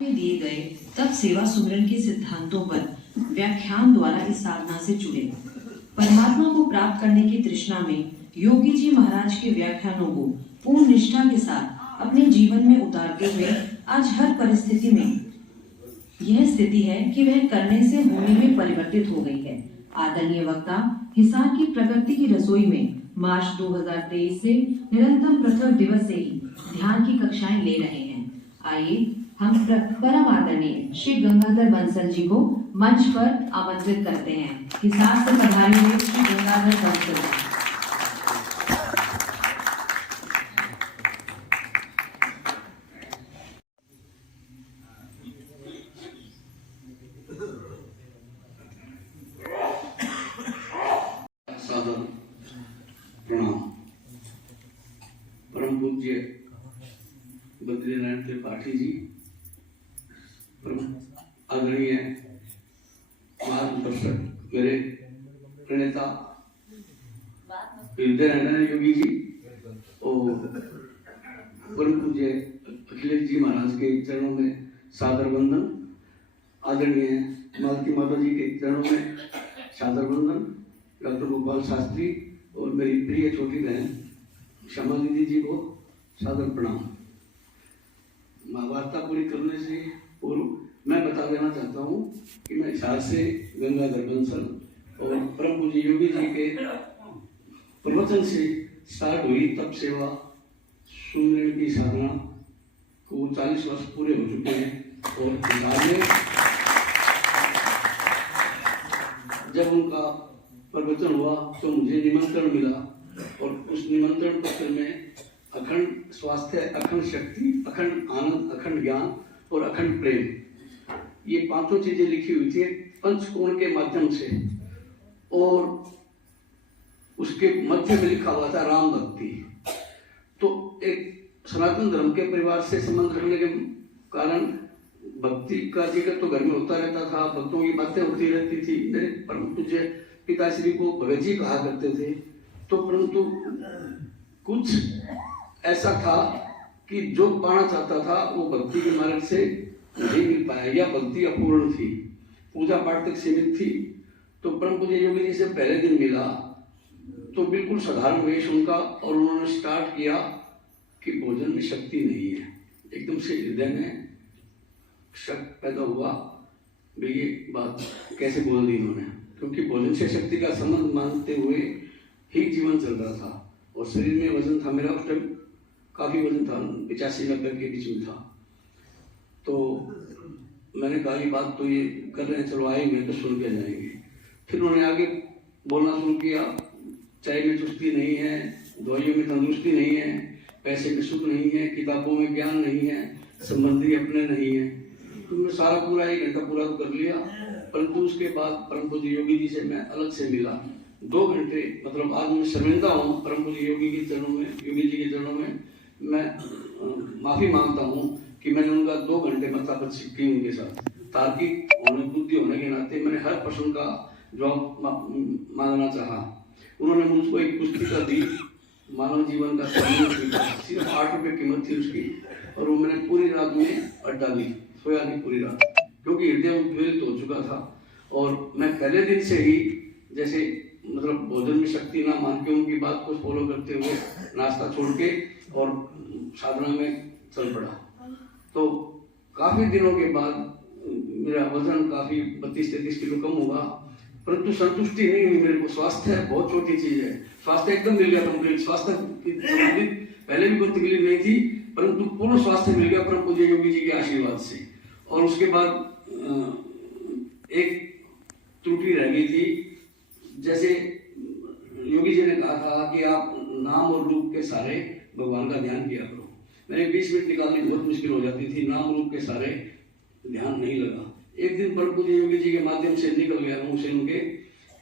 में दिए गए तब सेवा सुमरन के सिद्धांतों पर व्याख्यान द्वारा इस साधना से जुड़े। परमात्मा को प्राप्त करने की तृष्णा में योगी जी महाराज के व्याख्यानों को पूर्ण निष्ठा के साथ अपने जीवन में उतारते हुए आज हर परिस्थिति में यह स्थिति है कि वह करने से होने में परिवर्तित हो गई है। आदरणीय वक्ता हिसार की प्रकृति की रसोई में मार्च 2023 से निरंतर प्रथम दिवस से ही ध्यान की कक्षाएं ले रहे हैं। आइए हम परम आदरणीय श्री गंगाधर बंसल जी को मंच पर आमंत्रित करते हैं। हिसार से पधारे हुए श्री गंगाधर बंसल जी। प्रणाम। परम पूज्य बद्रीनारायण त्रिपाठी जी, आदरणीय मार्गदर्शक मेरे प्रणेता विद्यानारायण योगी जी और परम पूज्य अखिलेश जी महाराज के चरणों में सादर वंदन। आदरणीय मालती माता जी के चरणों में सादर वंदन। डॉक्टर गोपाल शास्त्री और मेरी प्रिय छोटी बहन क्षमा दीदी जी को सादर प्रणाम। वार्ता पूरी करने से पूर्व मैं बता देना चाहता हूँ कि मैं हिसार से गंगाधर बंसल और परम पूज्य योगी जी के प्रवचन से स्टार्ट हुई तब सेवा सुमरन की साधना को 40 वर्ष पूरे हो चुके हैं। और हिसार में जब उनका प्रवचन हुआ तो मुझे निमंत्रण मिला और उस निमंत्रण पत्र में अखंड स्वास्थ्य, अखंड शक्ति, अखंड आनंद, अखंड ज्ञान और अखंड प्रेम, ये पांचों चीजें लिखी हुई थी पंचकोण के माध्यम से। और उसके मध्य में लिखा हुआ था राम भक्ति। तो एक सनातन धर्म के परिवार से संबंध रखने के कारण भक्ति का जिक्र तो घर में होता रहता था, भक्तों की बातें होती रहती थी। मेरे परम पूज्य पिताश्री को भगत जी कहा करते थे। तो परंतु कुछ ऐसा था कि जो पाना चाहता था वो भक्ति के मार्ग से नहीं मिल पाया या भक्ति अपूर्ण थी, पूजा पाठ तक सीमित थी। तो परम पूज्य योगी जी से पहले दिन मिला तो बिल्कुल साधारण वेश उनका, और उन्होंने स्टार्ट किया कि भोजन में शक्ति नहीं है। एकदम से हृदय में शक पैदा हुआ, भाई ये बात कैसे बोल दी इन्होंने, क्योंकि भोजन से शक्ति का संबंध मानते हुए ही जीवन चल रहा था। और शरीर में वजन था, मेरा उस टाइम काफी वजन था, 85-90 के बीच में था। तो मैंने कहा ये बात तो ये कर रहे हैं, चलो आएंगे तो सुन के जाएंगे। फिर उन्होंने आगे बोलना शुरू किया, चाय में चुस्ती नहीं है, दवाइयों में तंदुरुस्ती नहीं है, पैसे में सुख नहीं है, किताबों में ज्ञान नहीं है, संबंधी अपने नहीं है। तो मैं सारा पूरा 1 घंटा पूरा तो कर लिया, परंतु उसके बाद परम पूज्य योगी जी से मैं अलग से मिला 2 घंटे। मतलब आज मैं शर्मिंदा हूँ परम पूज्य योगी के चरणों में, योगी जी के चरणों में मैं माफी मांगता हूँ कि मैंने उनका 2 घंटे मतलब की उनके साथ। तार्किक होने, बुद्धि होने के नाते मैंने हर प्रश्न का जवाब मांगना चाहा। उन्होंने मुझको एक पुस्तिका दी, मानव जीवन का सिर्फ 8 रुपये कीमत थी उसकी, और वो मैंने पूरी रात में अड्डा दी, सोया नहीं पूरी रात, क्योंकि हृदय उद्वेलित हो चुका था। और मैं पहले दिन से ही जैसे मतलब भोजन में शक्ति ना मान के उनकी बात को फॉलो करते हुए नाश्ता छोड़ के और साधना में चल पड़ा। तो काफी दिनों के बाद मेरा वजन काफी 32-33 किलो कम हुआ, परंतु संतुष्टि नहीं हुई मेरे को। स्वास्थ्य बहुत छोटी चीज है, स्वास्थ्य एकदम मिल गया कंप्लीट। स्वास्थ्य पहले भी कोई तकलीफ नहीं थी, परंतु पूर्ण स्वास्थ्य मिल गया परम पूज्य योगी जी के आशीर्वाद से। और उसके बाद एक त्रुटि रह गई थी, जैसे योगी जी ने कहा था कि आप नाम और रूप के सहारे भगवान का ध्यान किया करो। मैंने 20 मिनट निकालनी बहुत मुश्किल हो जाती थी, नाम रूप के सहारे ध्यान नहीं लगा। एक दिन परम पूज्य योगी जी के माध्यम से निकल गया मुंह से उनके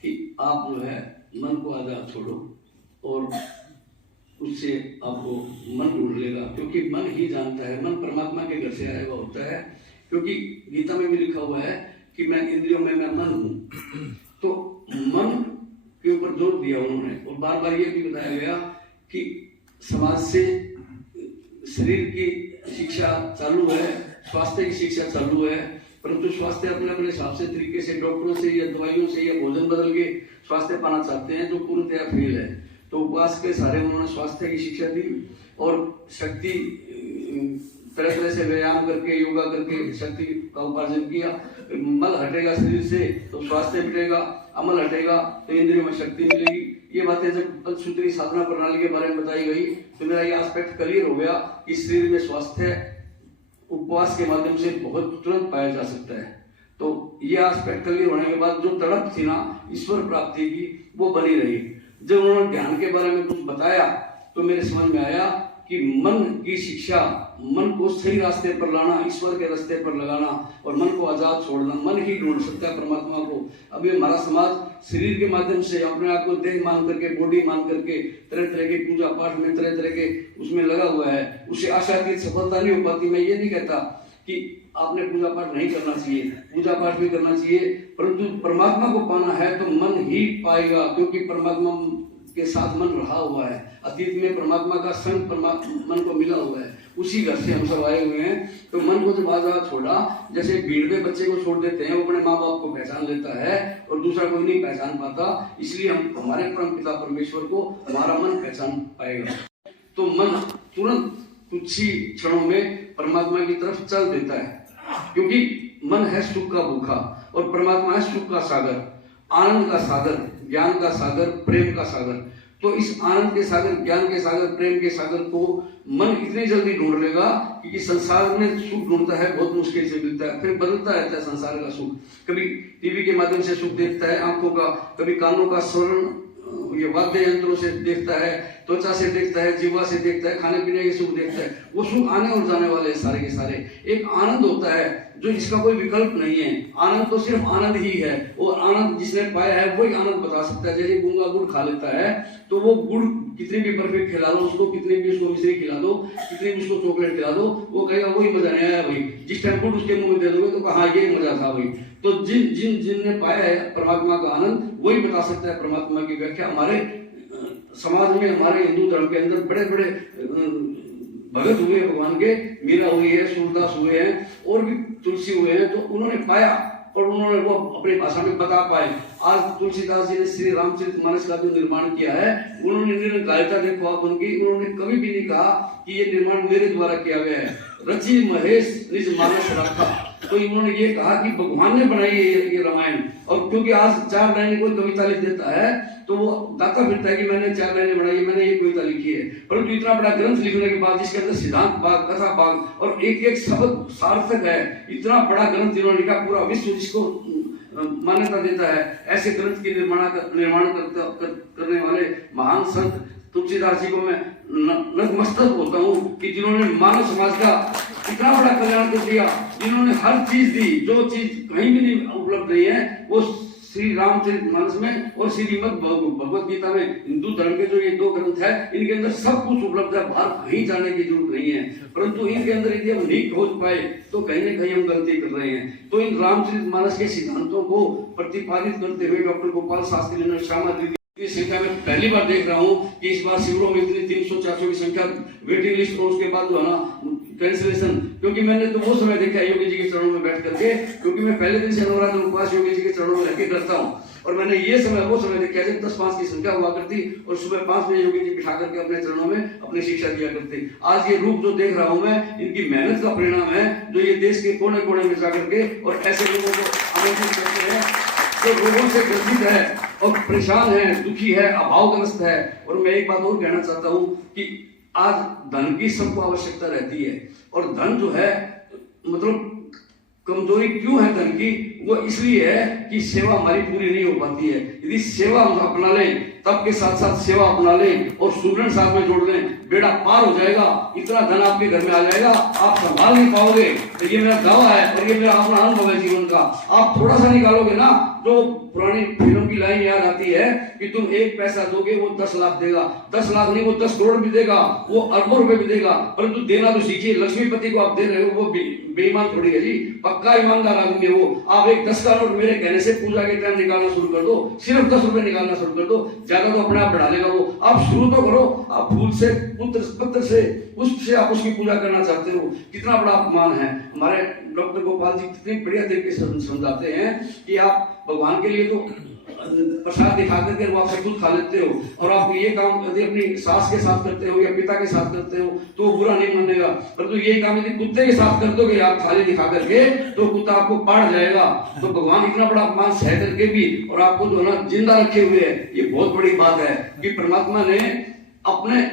कि आप जो है मन को आजाद छोड़ो और उससे आपको मन ढूंढ लेगा, क्योंकि मन ही जानता है, मन परमात्मा के घर से आया हुआ होता है। क्योंकि गीता में भी लिखा हुआ है कि मैं इंद्रियों में मैं मन हूँ। तो मन के ऊपर जोर दिया उन्होंने, और बार बार ये भी बताया गया कि समाज से शरीर की शिक्षा चालू है, स्वास्थ्य की शिक्षा चालू है, परंतु स्वास्थ्य अपने अपने हिसाब से तरीके से डॉक्टरों से या दवाइयों से या भोजन बदल के स्वास्थ्य पाना चाहते हैं, जो पूर्णतया फेल है। तो उपवास के सहारे उन्होंने स्वास्थ्य की शिक्षा दी और शक्ति तरह तरह से व्यायाम करके योगा करके शक्ति का उपार्जन किया। मल हटेगा शरीर से तो स्वास्थ्य मिटेगा, अमल हटेगा तो इंद्रियों में शक्ति मिलेगी। ये बातें जब पंचसूत्री साधना प्रणाली के बारे में बताई गई तो मेरा ये एस्पेक्ट क्लियर हो गया कि शरीर में स्वास्थ्य उपवास के माध्यम से बहुत तुरंत पाया जा सकता है। तो ये एस्पेक्ट क्लियर होने के बाद जो तड़प थी ना ईश्वर प्राप्ति की, वो बनी रही। जब उन्होंने ध्यान के बारे में कुछ बताया तो मेरे समझ में आया कि मन की शिक्षा, मन को सही रास्ते पर लाना, ईश्वर के रास्ते पर लगाना और मन को आजाद छोड़ना, मन ही ढूंढ सकता है परमात्मा को। अभी हमारा समाज शरीर के माध्यम से अपने आप को देह मान करके, बॉडी मान करके तरह तरह के पूजा पाठ में तरह तरह के उसमें लगा हुआ है, उसे आशातीत सफलता नहीं हो पाती। मैं ये नहीं कहता कि आपने पूजा पाठ नहीं करना चाहिए, पूजा पाठ भी करना चाहिए, परंतु परमात्मा को पाना है तो मन ही पाएगा, क्योंकि परमात्मा के साथ मन रहा हुआ है। अतीत में परमात्मा का संग मन को मिला हुआ है, उसी घर से हम सब आए हुए हैं। तो मन को जब आजाद छोड़ा, जैसे भीड़ में बच्चे को छोड़ देते हैं, वो अपने माँ बाप को पहचान लेता है और दूसरा कोई नहीं पहचान पाता, इसलिए हम हमारे परम पिता परमेश्वर को हमारा मन पहचान पाएगा। तो मन तुरंत कुछ ही क्षणों में परमात्मा की तरफ चल देता है, क्योंकि मन है सुख का भूखा और परमात्मा है सुख का सागर, आनंद का सागर, ज्ञान का सागर, प्रेम का सागर। तो इस आनंद के सागर, ज्ञान के सागर, प्रेम के सागर को मन इतनी जल्दी ढूंढ लेगा कि संसार में सुख ढूंढता है, बहुत मुश्किल से मिलता है, फिर बदलता रहता है संसार का सुख। कभी टीवी के माध्यम से सुख देखता है आंखों का, कभी कानों का स्वर्ण ये वाद्य यंत्रों से देखता है, त्वचा से देखता है, जीवा से देखता है, खाने पीने के सुख देखता है। वो सुख आने और जाने वाले सारे के सारे। एक आनंद होता है जो इसका कोई विकल्प नहीं है, आनंद तो सिर्फ आनंद ही है, और आनंद जिसने पाया है वही आनंद बता सकता है। जैसे गूंगा गुड़ खा लेता है तो वो गुड़ कितनी भी परफेक्ट खिला लो उसको, कितनी भी उसको मिश्री खिला दो, कितनी भी उसको चॉकलेट खिला दो, वो कहेगा वही मजा नहीं आया भाई। जिस टाइम गुड़ उसके मुंह में दे दोगे तो कहा ये मजा था भाई। तो जिनने पाया है परमात्मा का आनंद वही बता सकता है परमात्मा की व्याख्या। हमारे समाज में, हमारे हिंदू धर्म के अंदर बड़े बड़े भगत हुए भगवान के, मीरा हुई है, सूरदास हुए हैं और भी तुलसी हुए हैं, तो उन्होंने पाया और उन्होंने वो अपनी भाषा में बता पाए। आज तुलसीदास जी ने श्री रामचरितमानस का जो निर्माण किया है, उन्होंने निर्गायता देखो आप उनकी, उन्होंने कभी भी नहीं कहा कि ये निर्माण मेरे द्वारा किया गया है। रचि महेश निज मानस रखा, तो इन्होंने ये कहा कि भगवान ने बनाई है ये रामायण। और क्योंकि आज 4 लाइनें कोई कविता लिख देता है तो वो दाता फिरता है कि मैंने 4 लाइनें बनाई, मैंने ये कविता लिखी है, परंतु इतना बड़ा ग्रंथ लिखने के बाद जिसके अंदर सिद्धांत भाग, कथा भाग और एक एक शब्द सार्थक है, इतना बड़ा ग्रंथ इन्होंने लिखा, पूरा विश्व जिसको मान्यता देता है, ऐसे ग्रंथ की निर्माण करने वाले महान संत तुलसीदास जी को मैं नतमस्तक होता हूँ कि जिन्होंने मानव समाज का इतना बड़ा कल्याण कर दिया, जिन्होंने हर चीज दी, जो चीज कहीं भी नहीं उपलब्ध नहीं है वो श्री रामचरितमानस में और श्रीमद् भगवत गीता में, हिंदू धर्म के जो ये 2 ग्रंथ है, इनके अंदर सब कुछ उपलब्ध है, बाहर कहीं जाने की जरूरत नहीं है। परंतु इनके अंदर यदि हम नहीं खोज पाए तो कहीं ना कहीं हम गलती कर रहे हैं। तो इन रामचरितमानस के सिद्धांतों को प्रतिपादित करते हुए डॉक्टर गोपाल शास्त्री ने श्यामा दीदी की संख्या में पहली बार देख रहा हूँ कि इस बार शिविरों में इतनी 300-400 की संख्या, वेटिंग लिस्ट और उसके बाद जो है ना कैंसिलेशन, क्योंकि मैंने तो वो समय देखा योगी जी के चरणों में बैठ करके, क्योंकि मैं पहले दिन से नवरात्र उपवास योगी जी के चरणों में रहकर करता हूँ, और मैंने ये समय वो समय देखा जब 10-5 की संख्या हुआ करती और सुबह 5 बजे योगी जी बिठा करके अपने चरणों में अपनी शिक्षा दिया करते। आज ये रूप जो देख रहा हूँ मैं, इनकी मेहनत का परिणाम है, जो ये देश के कोने कोने में जा करके और ऐसे लोगों को आमंत्रित करते हैं जो लोगों से ग्रसित है और परेशान है, दुखी है, अभावग्रस्त है। और मैं एक बात और कहना चाहता हूँ कि आज धन की सबको आवश्यकता रहती है, और धन जो है मतलब कमजोरी क्यों है धन की, वो इसलिए है कि सेवा हमारी पूरी नहीं हो पाती है। यदि सेवा हम अपना लें, तब के साथ साथ सेवा अपना लें और सुगरण साथ में जोड़ लें, बेड़ा पार हो जाएगा, इतना धन आपके घर में आ जाएगा आप संभाल नहीं पाओगे। तो ये मेरा दावा है और ये मेरा अपना अनुभव है जीवन का। आप थोड़ा सा निकालोगे ना, जो पुरानी फिल्म की लाइन याद आती है कि तुम 1 पैसा दोगे वो 10 लाख देगा, 10 लाख नहीं वो 10 करोड़ भी देगा, वो अरबों रुपए भी देगा, परंतु देना तो सीखिए। लक्ष्मीपति को आप दे रहे हो, वो बेईमान थोड़ी है जी, पक्का ईमानदार आदमी है वो। आप एक 10 का नोट मेरे कहने से पूजा के टाइम निकालना शुरू कर दो, सिर्फ 10 रुपए निकालना शुरू कर दो, ज्यादा तो अपने आप बढ़ा लेगा वो। आप शुरू तो करो, आप फूल से पत्र से उससे आप उसकी पूजा करना चाहते हो, कितना बड़ा अपमान है। हमारे डॉक्टर गोपाल जी कितनी बढ़िया तरीके से समझाते हैं कि आप भगवान के लिए तो प्रसाद दिखा करके वो आप सब कुछ खा लेते हो, और आप ये काम यदि अपनी सास के साथ करते हो या पिता के साथ करते हो तो बुरा नहीं मानेगा, परंतु ये काम यदि कुत्ते के साथ कर दोगे आप थाली दिखा करके तो कुत्ता आपको पाड़ जाएगा। तो भगवान इतना बड़ा अपमान सह करके भी और आपको जो है ना जिंदा रखे हुए है, ये बहुत बड़ी बात है कि परमात्मा ने अपने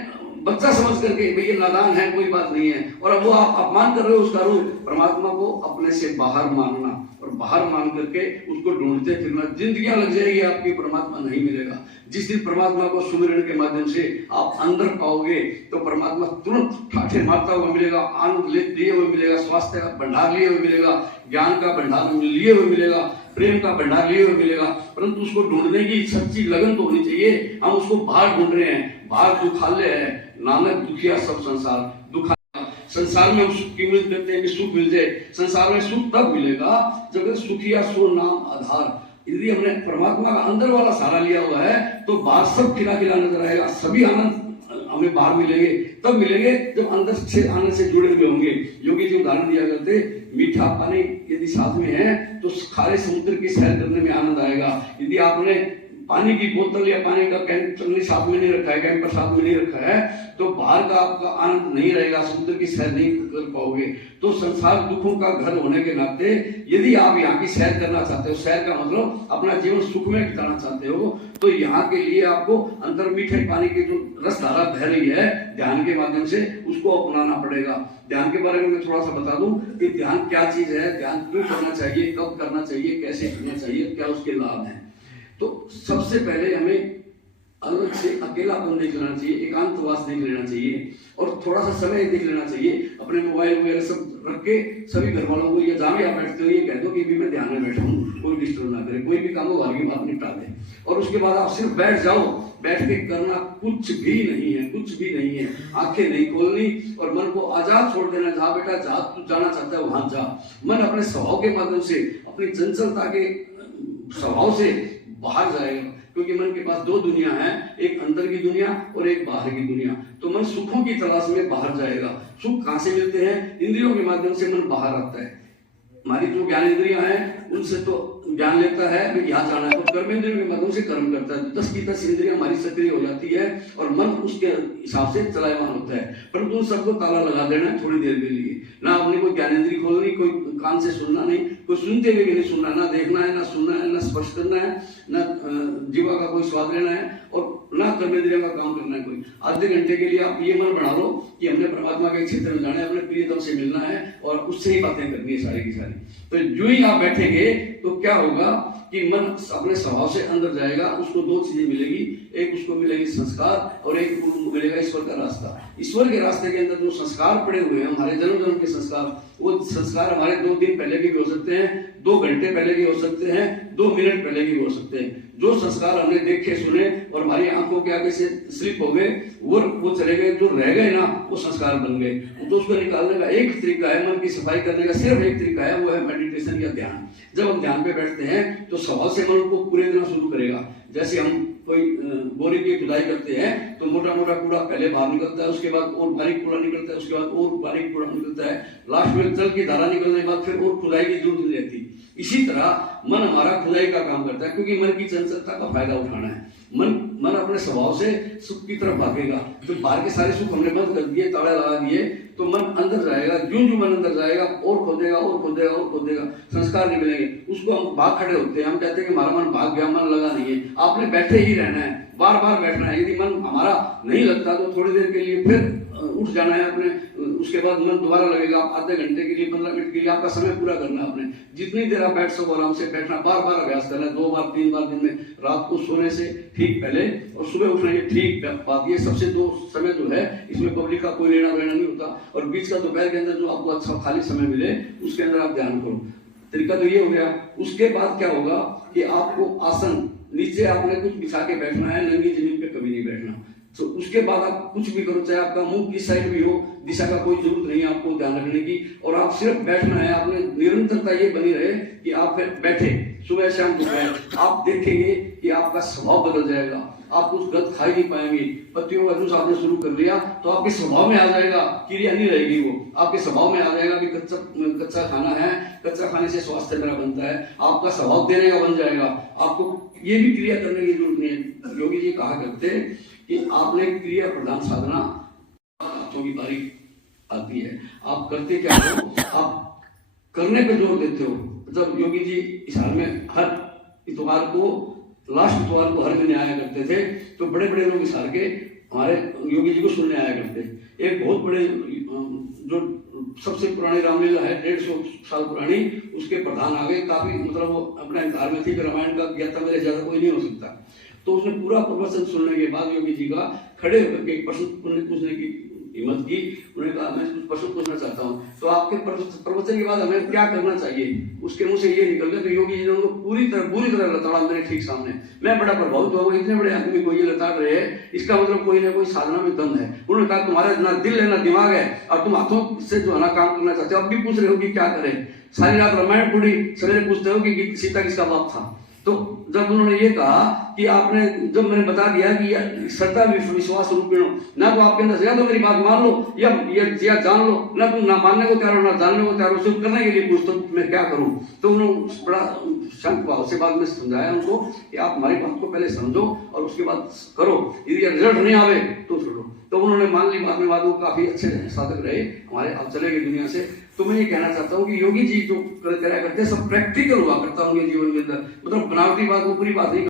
बच्चा समझ करके भाई ये नादान है, कोई बात नहीं है, और अब वो आप अपमान कर रहे हो उसका रूप। परमात्मा को अपने से बाहर मानना और बाहर मान करके उसको ढूंढते फिरना, जिंदगियां लग जाएगी आपकी, परमात्मा नहीं मिलेगा। जिस दिन परमात्मा को सुमिरन के माध्यम से आप अंदर पाओगे तो परमात्मा तुरंत ठाठे मारता हुआ मिलेगा, आनंद लिए हुए मिलेगा, स्वास्थ्य का भंडार लिए हुए मिलेगा, ज्ञान का भंडार लिए हुए मिलेगा, प्रेम का भंडार लिए हुए मिलेगा। परंतु उसको ढूंढने की सच्ची लगन तो होनी चाहिए। हम उसको बाहर ढूंढ रहे हैं, बाहर दुखालय है, नानक दुखिया सब संसार दुखा। संसार में हम सुख की उम्मीद करते हैं कि सुख मिल जाए, संसार में सुख तब मिलेगा जब सुखिया सो नाम आधार। यदि हमने परमात्मा का अंदर वाला सहारा लिया हुआ है तो बाहर सब खिला खिला नजर आएगा, सभी आनंद हमें बाहर मिलेंगे, तब मिलेंगे जब अंदर से आनंद से जुड़े हुए होंगे। योगी जी उदाहरण दिया करते, मीठा पानी यदि साथ में है तो खारे समुद्र की सैर करने में आनंद आएगा। यदि आपने पानी की बोतल या पानी का कैंपर साथ में नहीं रखा है, कैंपर साथ में नहीं रखा है, तो बाहर का आपका आनंद नहीं रहेगा, समुद्र की सैर नहीं कर पाओगे। तो संसार दुखों का घर होने के नाते यदि आप यहाँ की सैर करना चाहते हो, सैर का मतलब अपना जीवन सुख में बिताना चाहते हो, तो यहाँ के लिए आपको अंदर मीठे पानी की जो रस धारा बह रही है ध्यान के माध्यम से, उसको अपनाना पड़ेगा। ध्यान के बारे में मैं थोड़ा सा बता दूं कि ध्यान क्या चीज है, ध्यान क्यों करना चाहिए, कब करना चाहिए, कैसे करना चाहिए, क्या उसके लाभ हैं। तो सबसे पहले हमें अलग से अकेलापन देख लेना चाहिए, एकांतवास देख लेना चाहिए, और थोड़ा सा समय देख लेना चाहिए। अपने मोबाइल वगैरह सब रख के सभी घर वालों को, या जहां भी आप बैठते हो, ये कह दो कि भी मैं ध्यान में बैठा हूँ, कोई डिस्टर्ब ना करे, कोई भी काम हो घर की बात निपटा दे, और उसके बाद आप सिर्फ बैठ जाओ। बैठ के करना कुछ भी नहीं है, कुछ भी नहीं है। आंखें नहीं खोलनी और मन को आजाद छोड़ देना, जहां बेटा जहां तू जाना चाहता है वहां जा। मन अपने स्वभाव के माध्यम से, अपनी चंचलता के स्वभाव से बाहर जाएगा, क्योंकि मन के पास दो दुनिया है, एक अंदर की दुनिया और एक बाहर की दुनिया। तो मन सुखों की तलाश में बाहर जाएगा। सुख कहां से मिलते हैं? इंद्रियों के माध्यम से मन बाहर आता है। हमारी जो ज्ञान इंद्रियां हैं उनसे तो ज्ञान लेता है कि यहाँ जाना है, तो कर्म इंद्रियों के माध्यम से कर्म करता है। 10 की 10 इंद्रियां हमारी सक्रिय हो जाती है और मन उसके हिसाब से चलायमान होता है। परंतु उन सबको ताला लगा देना है थोड़ी देर के लिए। ना अपनी कोई ज्ञान इंद्री खोलनी, कोई कान से सुनना नहीं, कोई सुनते हुए भी नहीं सुनना, ना देखना है, ना सुनना है, ना स्पर्श करना है, ना जीवा का कोई स्वाद लेना है, और ना कर्मेंद्रियों का काम करना है कोई। आधे घंटे के लिए आप ये मन बना लो कि हमने परमात्मा के क्षेत्र में जाना है, अपने प्रियतम से मिलना है और उससे ही बातें करनी है सारी की सारी। तो जो ही आप बैठेंगे तो क्या होगा कि मन अपने स्वभाव से अंदर जाएगा। उसको दो चीजें मिलेगी, एक उसको मिलेगी संस्कार और एक मिलेगा ईश्वर का रास्ता। ईश्वर के रास्ते के अंदर जो संस्कार पड़े हुए हैं, हमारे जन्म जन्म के संस्कार, वो संस्कार हमारे 2 दिन पहले के भी हो सकते हैं, 2 घंटे पहले के हो सकते हैं, 2 मिनट पहले के हो सकते हैं। जो संस्कार हमने देखे सुने और हमारी आंखों के आगे से स्लिप हो गए, वो चले गए, जो रह गए ना वो संस्कार बन गए। तो उसको निकालने का एक तरीका है, मन की सफाई करने का सिर्फ एक तरीका है, वो है मेडिटेशन या ध्यान। जब हम ध्यान पे बैठते हैं तो स्वभाव से मन को पूरे देना शुरू करेगा। जैसे हम कोई बोरी की खुदाई करते हैं तो मोटा मोटा कूड़ा पहले बाहर निकलता है, उसके बाद और बारीक कूड़ा निकलता है, उसके बाद और बारीक कूड़ा निकलता है, लास्ट में जल की धारा निकलने के बाद फिर और खुदाई की जरूरत नहीं रहती। इसी तरह मन हमारा खुदाई का काम करता है, क्योंकि मन की चंचलता का फायदा उठाना है। मन अपने स्वभाव से सुख की तरफ भागेगा। तो बाहर के सारे सुख हमने बंद कर दिए, ताला लगा दिए, तो मन अंदर जाएगा। जो मन अंदर जाएगा और खोदेगा और खोदेगा और खोदेगा, संस्कार नहीं मिलेंगे। उसको हम भाग खड़े होते हैं, हम कहते हैं कि हमारा मन भाग गया, मन लगा नहीं है। आपने बैठे ही रहना है, बार बार बैठना है। यदि मन हमारा नहीं लगता तो थोड़ी देर के लिए फिर उठ जाना है अपने, उसके बाद मन दोबारा लगेगा। आधे घंटे के लिए, 15 मिनट के लिए आपका समय पूरा करना है। अपने जितनी देर आप बैठ सको आराम से बैठना, बार बार अभ्यास करना है, 2 बार 3 बार दिन में। रात को सोने से ठीक पहले और सुबह उठने के ठीक बात, ये सबसे 2 समय जो है इसमें पब्लिक का कोई लेना देना नहीं होता। और बीच का दोपहर के अंदर जो आपको अच्छा खाली समय मिले उसके अंदर आप ध्यान करो। तरीका तो ये हो गया। उसके बाद क्या होगा कि आपको आसन, नीचे आपने कुछ बिछा के बैठना है, नंगी जमीन पे कभी नहीं बैठना। तो उसके बाद आप कुछ भी करो, चाहे आपका मुंह किस साइड भी हो, दिशा का कोई जरूरत नहीं है आपको ध्यान रखने की, और आप सिर्फ बैठना है। आपने निरंतरता ये बनी रहे कि आप बैठे, सुबह शाम दोपहर, आप देखेंगे कि आपका स्वभाव बदल जाएगा। आप कुछ गलत खा ही नहीं पाएंगे। पत्तियों का जूस आपने शुरू कर लिया तो आपके स्वभाव में आ जाएगा, क्रिया नहीं रहेगी, वो आपके स्वभाव में आ जाएगा कि कच्चा खाना है, कच्चा खाने से स्वास्थ्य मेरा बनता है, आपका स्वभाव देने का बन जाएगा। आपको ये भी क्रिया करने की जरूरत नहीं है। योगी जी कहा करते कि आपने क्रिया प्रधान साधना, हाथों की बारी आती है, आप करते क्या हो, आप करने पे जोर देते हो। जब योगी जी इस हाल में हर इतवार को, लास्ट इतवार को हर महीने आया करते थे, तो बड़े बड़े लोग इस हाल के हमारे योगी जी को सुनने आया करते। एक बहुत बड़े जो सबसे पुरानी रामलीला है 150 साल पुरानी, उसके प्रधान आ गए, काफी मतलब वो अपने अहंकार में थी कि रामायण का ज्ञाता मेरे ज्यादा कोई नहीं हो सकता। तो उसने पूरा प्रवचन सुनने के बाद योगी जी का खड़े होकर एक प्रश्न पूछने की हिम्मत की। उन्होंने कहा मैं कुछ प्रश्न पूछना चाहता हूँ, तो आपके प्रवचन के बाद हमें क्या करना चाहिए। उसके मुंह से ये निकल गया। तो योगी जी ने उनको बुरी तरह लताड़ा मेरे ठीक सामने। मैं बड़ा प्रभावित हुआ, इतने बड़े आदमी को ये लताड़ रहे हैं, इसका मतलब कोई ना कोई साधना में दम है। उन्होंने कहा तुम्हारे ना दिल है ना दिमाग है, और तुम हाथों से जो है ना काम करना चाहते हो। अब भी पूछ रहे हो कि क्या करें, सारी रात रामायण पढ़ी, सवेरे पूछते हो कि सीता किसका बाप था। तो जब उन्होंने ये कहा कि आपने, जब मैंने बता दिया कि श्रद्धा विश्वास रूपिण ना, तो आपके अंदर या तो मेरी बात मान लो या जान लो, ना तुम ना मानने को तैयार हो ना जानने को तैयार हो, सिर्फ करने के लिए पूछते हो मैं क्या करूं। तो उन्होंने बड़ा शांत भाव से बाद में समझाया उनको कि आप हमारी बात को पहले समझो और उसके बाद करो, यदि रिजल्ट नहीं आवे तो छोड़ो। तो उन्होंने मान ली बाद में, वो काफी अच्छे साधक रहे हमारे, अब चले गए दुनिया से। तो मैं ये कहना चाहता हूँ कि योगी जी जो करा करते सब प्रैक्टिकल हुआ करता उनके जीवन के अंदर, मतलब बनावटी बात ऊपरी बात नहीं।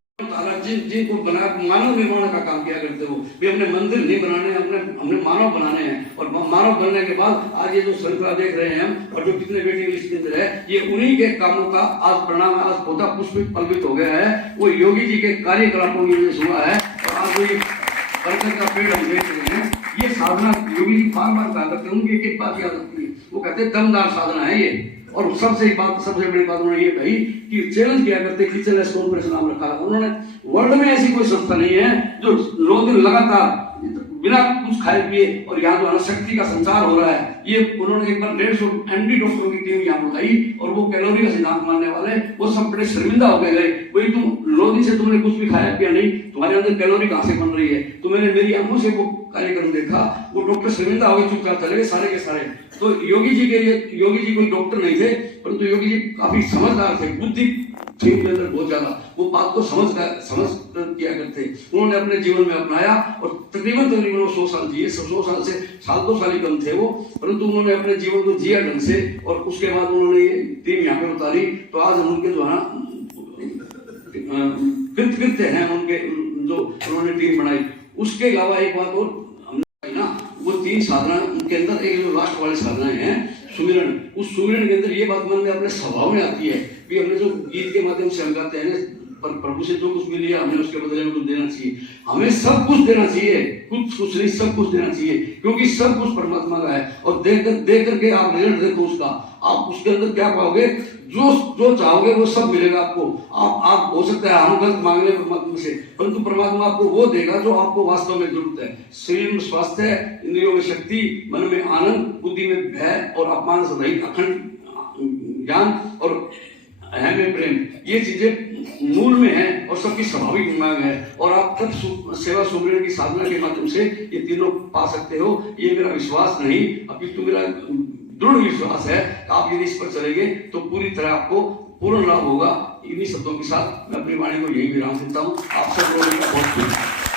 जिनको बना मानव निर्माण का काम किया करते हो, भी हमने मंदिर नहीं बनाने, हमने मानव बनाने हैं। और मानव बनने के बाद आज ये जो श्रृंखला देख रहे हैं हम, और जो कितने बेटी लिस्ट के अंदर है, ये उन्हीं के कामों का आज परिणाम, आज पौधा पुष्पित पल्वित हो गया है। वो योगी जी के कार्यकलापों की वजह से हुआ है। और आज वही बरकत का पेड़ हम देख रहे हैं। ये साधना योगी जी बार बार कहा करते हैं, उनकी एक बात याद रखती है, वो कहते हैं दमदार साधना है ये। और सबसे बड़ी बात उन्होंने ये कही कि चैलेंज किया करते, किचन कॉर्पोरेशन नाम रखा उन्होंने। वर्ल्ड में ऐसी कोई संस्था नहीं है जो 9 दिन लगातार बिना कुछ खाए पिए, और यहाँ जो शक्ति का संचार हो रहा है, ये उन्होंने एक बार 150 एमडी डॉक्टरों की टीम यहाँ बुलाई, और वो कैलोरी का सिद्धांत मानने वाले वो सब बड़े शर्मिंदा हो गए। भाई तुम 9 दिन से तुमने कुछ भी खाया पिया नहीं, तुम्हारे अंदर कैलोरी कहाँ से बन रही है। तो मैंने मेरी आंखों से वो कार्यक्रम देखा, वो डॉक्टर शर्मिंदा हो गए, चुपचाप चले गए सारे के सारे। तो योगी जी कोई डॉक्टर नहीं थे, परंतु योगी जी काफी समझदार थे, बुद्धि थी उनके अंदर बहुत ज्यादा, वो बात को समझ किया करते। उन्होंने अपने जीवन में अपनाया, और तकरीबन वो 100 साल जिए। 100 साल से साल 2 साल ही कम थे वो, परंतु उन्होंने अपने जीवन को जिया ढंग से। और उसके बाद उन्होंने ये टीम यहाँ पे उतारी। तो आज हम उनके जो है कृत्य हैं उनके, जो उन्होंने टीम बनाई। उसके अलावा एक बात और हमने ना, वो 3 साधना के अंदर एक जो लास्ट वाली साधनाएं हैं सुमिरन, उस सुमिरन के अंदर ये बात मन में अपने स्वभाव में आती है कि हमने जो गीत के माध्यम से हम गाते हैं, पर प्रभु से जो कुछ भी लिया हमने उसके बदले में कुछ देना चाहिए। हमें सब कुछ देना चाहिए, कुछ नहीं सब कुछ देना चाहिए, क्योंकि सब कुछ परमात्मा का है। और देख करके आप रिजल्ट देखो उसका, आप उसके अंदर क्या पाओगे, जो चाहोगे वो सब मिलेगा आपको। आप हो सकता है हम गलत मांगने परमात्मा से, परंतु परमात्मा आपको वो देगा जो आपको वास्तव में जरूरत है। शरीर में स्वास्थ्य, इंद्रियों में शक्ति, मन में आनंद, बुद्धि में भय और अपमान से रहित अखंड ज्ञान, और है में प्रेम। ये चीजें मूल में है और सबकी स्वाभाविक मांग है। और आप तब सेवा सुमिरन की साधना के माध्यम से ये तीनों पा सकते हो। ये मेरा विश्वास नहीं, अपितु मेरा दृढ़ विश्वास है। आप यदि इस पर चलेंगे तो पूरी तरह आपको पूर्ण लाभ होगा। इन्हीं शब्दों के साथ मैं अपनी वाणी को यही विराम देता हूँ। आप सब लोगों का बहुत